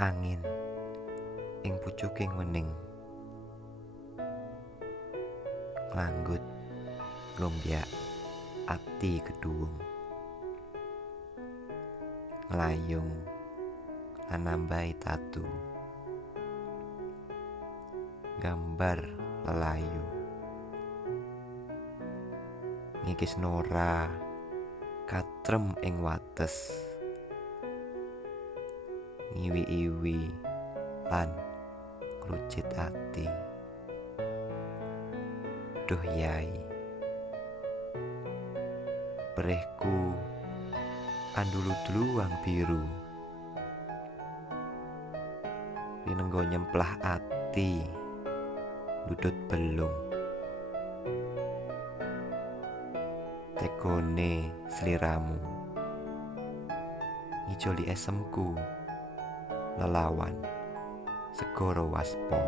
Angin ing pucuking wening nglanggut nglombyak ati keduwung, nglayung lan nambahi tatu, gambar lelayu, ngikis nora katrem ing wates, ngiwi-iwi lan ngrucit ati. Duh yai, perihku andulu-duluang biru, pinenggo nyemplah ati ndudut belung, tegone sliramu ngijoli esemku lelawan segara waspa.